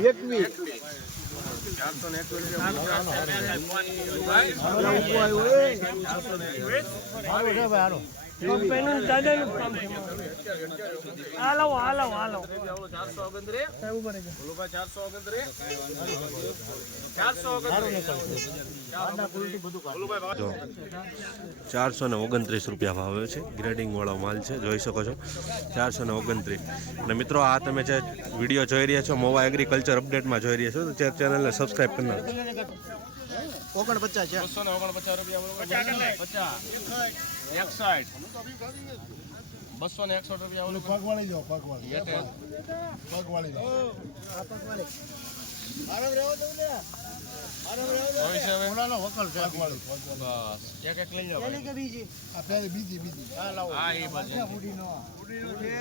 એકવીસ કંપનીનું દાદાનું કામ છે હાલો હાલો ચારસો ને ઓગણત્રીસ રૂપિયા ભાવે છે. ગ્રેડિંગ વાળો માલ છે. જોઈ શકો છો. ચારસો ને ઓગણત્રીસ. અને મિત્રો આ તમે જે વીડિયો જોઈ રહ્યા છો મોવા એગ્રીકલ્ચર અપડેટમાં જોઈ રહ્યા છો તો તે ચેનલને સબસ્ક્રાઈબ કરી નાખો ઓગણપચાસ છે. બસો ને ઓગણપચાસ રૂપિયા પચાસ એકસાઠ. બસો ને એકસઠ રૂપિયા ઓલું પગવાળી જાઓ પગવાળી. પગવાળી જાઓ. પગવાળી. બસ. એક એક લઈ જાઓ ભાઈ. આ પેલી બીજી બીજી હા એ બાજુ હવે રહેવા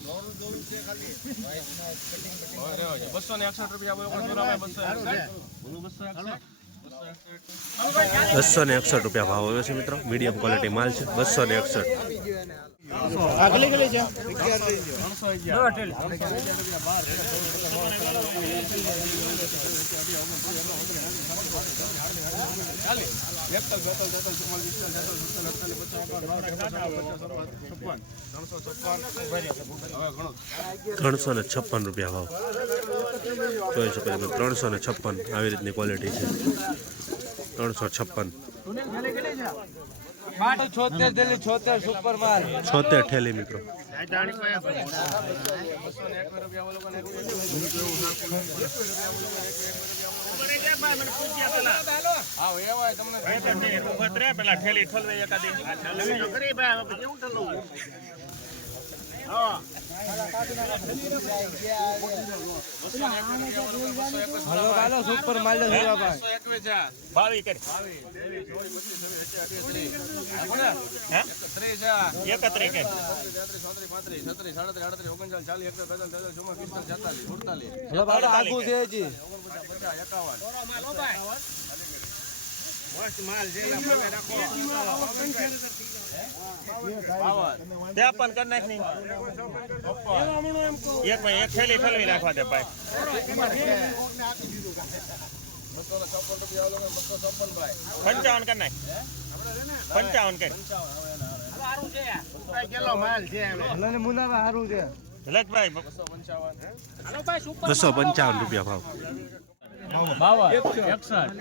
દો. બસો ને એકસઠ રૂપિયા ભાવ આવ્યો છે મિત્રો. મીડિયમ ક્વોલિટી માલ છે. બસો ને એકસઠ. ત્રણસો ને છપ્પન રૂપિયા ભાવ. જોઈ શકો છો ત્રણસો ને છપ્પન. આવી રીતની ક્વોલિટી છે. ત્રણસો છપ્પન. છોતેર ઠેલી મિત્રો. હા હલો હાલો સુપર માલ દે ભાઈ એકવીસ છે બાવી કરી બાવીસ, ત્રેવીસ, ચોવીસ, પચીસ, છવ્વીસ, સત્યાવીસ, અઠ્યાવીસ, ત્રીસ. આપો ને? ત્રીસ છે. જી કરી બત્રીસ, તેત્રીસ, ચોત્રીસ, પાંત્રીસ, છત્રીસ, કરી એક ભાઈ એક થેલી ઠલવી નાખવા દે ભાઈ. પંચાવન કરી નાખ. પંચાવન કરી. લજભાઈ બસો બસો પંચાવન રૂપિયા ભાવ. બાવન એકસઠ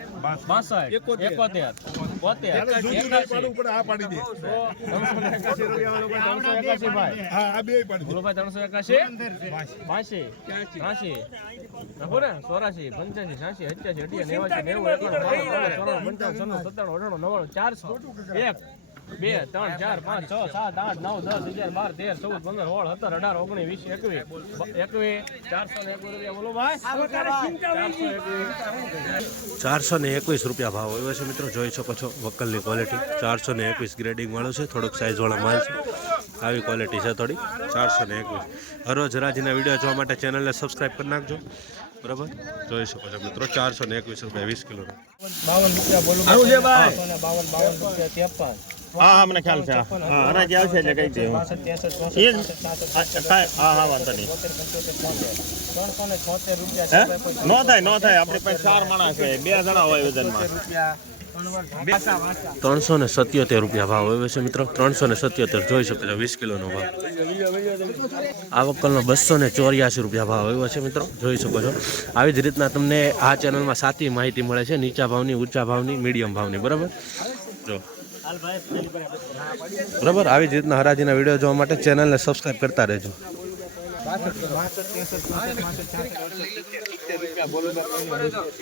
બાસઠ એકોતેર બોતેર ત્રણસો એકાશી બાસી ત્રાસી. ચોરાસી પંચ્યાસી છ્યાસી અઠ્યાસી અઠ્યાસી નેવાસી નેવું એકાણું ચોરાણું પંચાવન સત્તાણું અઠાણું નવ્વાણું ચારસો. એક બે ત્રણ ચાર પાંચ છ સાત આઠ નવ દસ અગિયાર બાર તેર ચૌદ પંદર સોળ સત્તર અઢાર ઓગણીસ વીસ એકવીસ એકવીસ ચારસો ને એકવીસ રૂપિયા. બોલો ભાઈ. ચારસો ને એકવીસ રૂપિયા ભાવ એવો છે મિત્રો. જોઈ શકો છો વકલની ક્વોલિટી ચારસો ને એકવીસ ગ્રેડિંગ વાળો છે. થોડોક સાઇઝવાળો માલ છે. આવી ક્વોલિટી છે થોડી. ચારસો ને એકવીસ. હરોજ રાજીના વીડિયો જોવા માટે ચેનલને સબસ્ક્રાઈબ કરી નાખજો. બરાબર? જોઈ શકો છો મિત્રો. ચારસો ને એકવીસ રૂપિયા વીસ કિલોનો બાવન બાવન રૂપિયા ત્રેપન. હા હા મને ખ્યાલ છે હા. હરાજી આવશે એટલે કહી દે હા. હા વાંધો નહીં. ને થાય નો થાય. આપણી પાસે ચાર માણસ છે. બે જણા હોય વજનમાં. ત્રણસો ને સત્યોતેર રૂપિયા ભાવ આવ્યો છે મિત્રો. ત્રણસો ને સત્યોતેર જોઈ શકો છો વીસ કિલોનો ભાવ. આ વકલનો બસો ને ચોર્યાસી રૂપિયા ભાવ આવ્યો છે મિત્રો. જોઈ શકો છો. આવી જ રીતના તમને આ ચેનલમાં સાચી માહિતી મળે છે નીચા ભાવની ઊંચા ભાવની મીડિયમ ભાવની બરાબર? જો. બરાબર? આવી જ રીતના હરાજીના વીડિયો જોવા માટે ચેનલને સબસ્ક્રાઈબ કરતા રહેજો.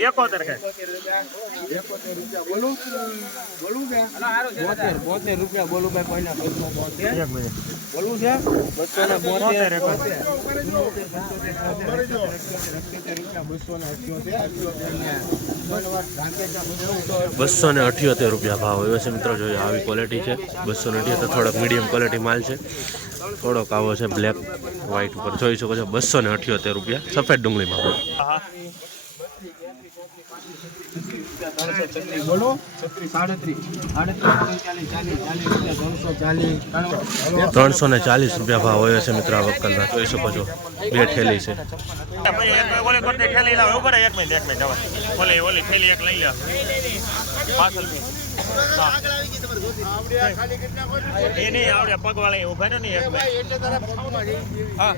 એકોતેર બોતેર રૂપિયા બસો ને અઠ્યોતેર રૂપિયા ભાવ. આવ્યો છે મિત્રો જોઈએ આવી ક્વોલિટી છે, બસો ને અઠ્યોતેર, થોડાક મીડિયમ ક્વોલિટી માલ છે. થોડોક આવો છે બ્લેક વ્હાઈટ ઉપર. જોઈ શકો છો, બસો ને અઠ્યોતેર રૂપિયા. સફેદ ડુંગળીમાં. ત્રણસો ને ચાલીસ રૂપિયા ભાવ હોય છે મિત્રો આ વક્કલના. જોઈ શકો છો, બે ઠેલી છે. ઓલી પાછળ આવડે પગવાળી ઊભા ને નહીં એક મિનિટ હા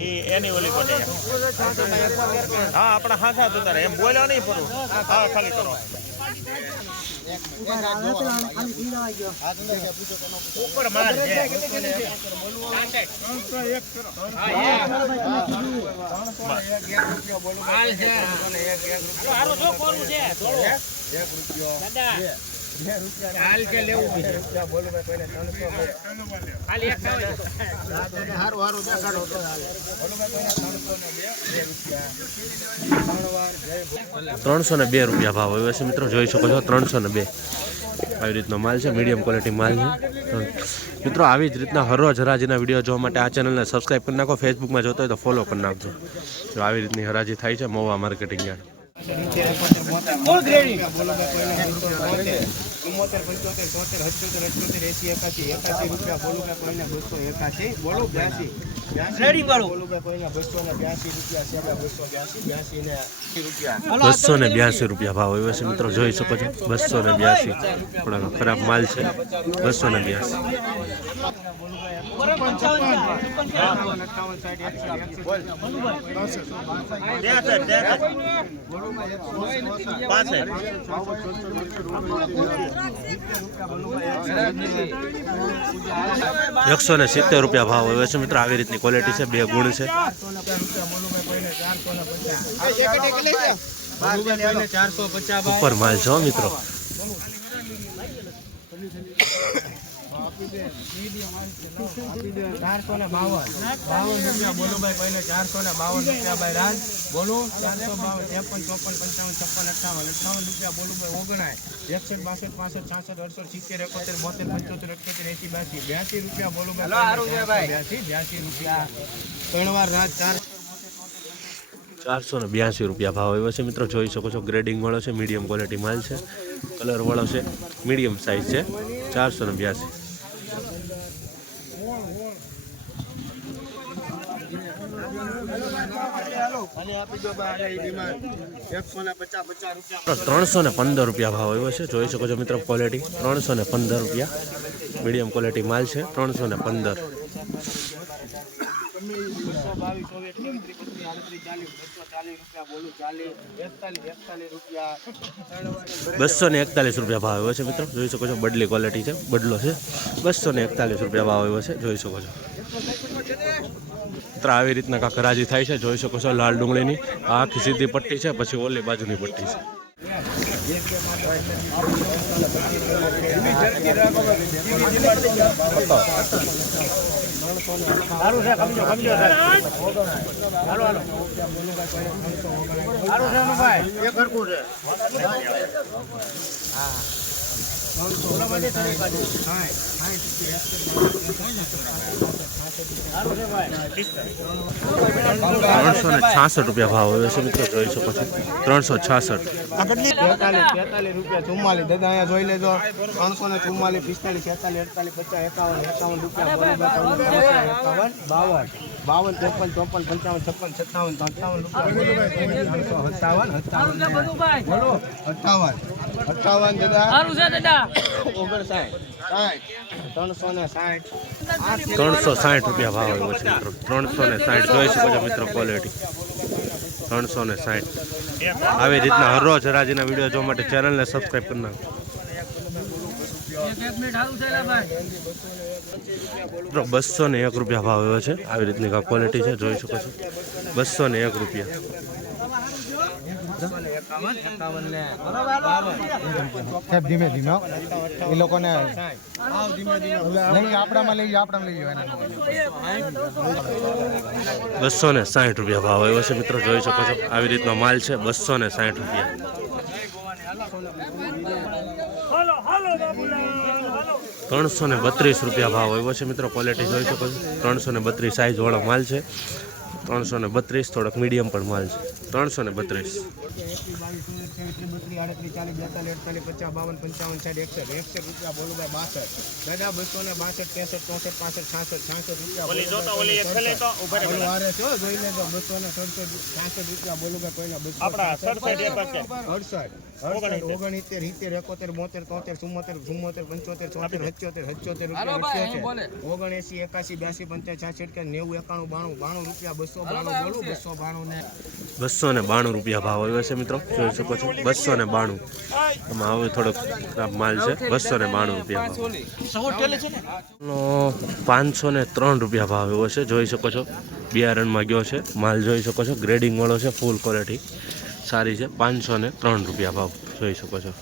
એ એની ઓલી કોને હા આપણા હાથા તો તારે એમ બોલ્યો નહીં પરું હા ખાલી કરો. ઉપર માર ત્રણસો ને બે રૂપિયા ભાવ. હોય છે મિત્રો જોઈ શકો છો ત્રણસો ને બે. આવી રીતનો માલ છે મીડિયમ ક્વોલિટી માલ છે. મિત્રો આવી જ રીતના હરરોજ હરાજીના વીડિયો જોવા માટે આ ચેનલને સબસ્ક્રાઈબ કરી નાખો. ફેસબુકમાં જોતો હોય તો ફોલો કરી નાખજો. આવી રીતની હરાજી થાય છે, મોવા માર્કેટિંગ યાર્ડ. ચુમ્મોતેર પંચોતેર ચોતેર અઠ્યોતેર અઠ્યોતેર એસી એકાસી એકાસી રૂપિયા બોલું કે કોઈને બસો એકાસી બોલો બ્યાસી બોલું બસો ને બ્યાસી રૂપિયા. ભાવ હોય છે મિત્રો જોઈ શકો છો. બસો ને બ્યાસી થોડાનો ખરાબ માલ છે. બસો ને બ્યાસી એકસો ને સિત્તેર રૂપિયા ભાવ હોય. છે મિત્રો, આવી રીતની ક્વોલિટી છે. બે ગુણ છે. ઉપર માલ છો મિત્રો. ચારસો ને બાવન રૂપિયા બોલો ભાઈ ચારસો ને બાવન રૂપિયા ભાઈ રાજ બોલો ચારસો બાવન ત્રેપન ચોપન પંચાવન છપ્પન અઠાવન અઠાવન રૂપિયા બોલો ભાઈ ઓગણાય એકસઠ બાસઠ પાસઠ છાસઠ અડસો સિત્તેર એકોતેર બોતેર પંચોતેર અઠ્યોતેર એસી બાસી બ્યાસી રૂપિયા બોલો ભાઈ બ્યાસી બ્યાસી રૂપિયા ત્રણ વાર રાજ ચાર ચારસો ને બ્યાસી રૂપિયા ભાવ આવ્યો છે મિત્રો. જોઈ શકો છો ગ્રેડિંગ વાળો છે મીડિયમ ક્વોલિટી માલ છે. કલર વાળો છે મીડિયમ સાઇઝ છે. ચારસો ને બ્યાસી. રૂપિયા ત્રણસો ને પંદર રૂપિયા ભાવ આવ્યો છે. જોઈ શકો છો મિત્રો ક્વોલિટી ત્રણસો ને પંદર રૂપિયા. મીડિયમ ક્વોલિટી માલ છે. ત્રણસો ને પંદર. બસો ને એકતાલીસ રૂપિયા ભાવ આવ્યો છે મિત્રો. જોઈ શકો છો બદલી ક્વોલિટી છે. બદલો છે. બસો ને એકતાલીસ રૂપિયા ભાવ આવ્યો છે. જોઈ શકો છો. મિત્રો આવી રીતના કાંક રાજી થાય છે. જોઈ શકો છો લાલ ડુંગળીની. આખી સીધી પટ્ટી છે પછી ઓલી બાજુની પટ્ટી છે. ત્રણસો ને છાસઠ રૂપિયા ભાવ હવે છે મિત્રો જોઈ શકો છો. ત્રણસો છાસઠ. તેતાલીસ રૂપિયા ચુમ્માલીસ. દાદા અહીંયા જોઈ લેજો. ત્રણસો ને ચુમ્માલીસ પિસ્તાલીસ છેતાલીસ અડતાલીસ પચાસ એકાવન એકાવન રૂપિયા એકાવન બાવન બાવન ત્રેપન ચોપન પંચાવન છપ્પન સત્તાવન સત્તાવન રૂપિયા. સત્તાવન સત્તાવન બોલો અઠાવન અઠાવન દાદા. સારું છે દાદા. ત્રણસો ને સાઠ. રૂપિયા ભાવ આવ્યો છે મિત્રો. ત્રણસો ને સાઠ જોઈ શકો છો મિત્રો ક્વોલિટી ત્રણસો ને સાઠ. આવી રીતના હરરોજ હરાજીના વીડિયો જોવા માટે ચેનલને સબસ્ક્રાઈબ કરી નાખો. બસો ને એક રૂપિયા ભાવ આવ્યો છે. આવી રીતની ક્વોલિટી છે જોઈ શકો છો. બસો ને એક રૂપિયા. સાહેબ, ધીમે ધીમે એ લોકોને નહીં, આપણામાં લઈ આપણામાં લઈ બસો ને સાઠ રૂપિયા ભાવ આવ્યો છે, મિત્રો, જોઈ શકો છો. આવી રીતનો માલ છે બસો ને સાઠ રૂપિયા. ત્રણસો ને બત્રીસ રૂપિયા ભાવ આવ્યો છે, મિત્રો ક્વોલિટી જોઈ શકો છો. ત્રણસો ને બત્રીસ સાઈઝ વાળો માલ છે. ત્રણસો ને બત્રીસ થોડોક મીડિયમ પણ માલ છે. ત્રણસો ને બત્રીસ. ને સડસઠ ઓગણસિત્તેર. સિત્તેર એકોતેર બોતેર તોતેર ચુમ્મોતેર ચુમ્મોતેર પંચોતેર ચોતેર સત્યોતેર સત્યોતેર રૂપિયા ઓગણએસી એકાસી બ્યાસી પંચાસ છાસઠ કે નેવું એકાણું બાણું બાણું રૂપિયા બસો બાણું બોલું બસો બાણું ને બસો ને બાણું રૂપિયા ભાવ આવ્યો છે મિત્રો જોઈ શકો છો. બસો ને બાણું. આમાં હવે થોડોક ખરાબ માલ છે બસો ને બાણું રૂપિયા ભાવ. પાંચસો ને ત્રણ રૂપિયા ભાવ એવો છે જોઈ શકો છો. બિયારણમાં ગયો છે માલ જોઈ શકો છો. ગ્રેડિંગ વાળો છે ફૂલ ક્વોલિટી સારી છે. પાંચસો ને ત્રણ રૂપિયા ભાવ જોઈ શકો છો.